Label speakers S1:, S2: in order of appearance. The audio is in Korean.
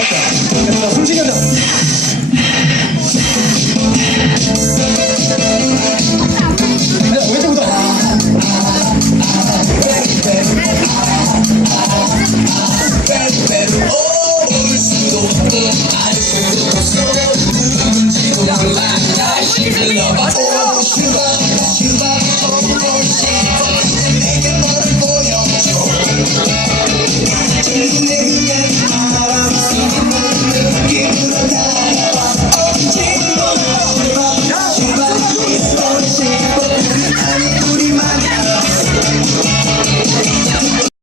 S1: 됐다. 숨 쉬겨져. 왼쪽부터.
S2: Shoot up, shoot up.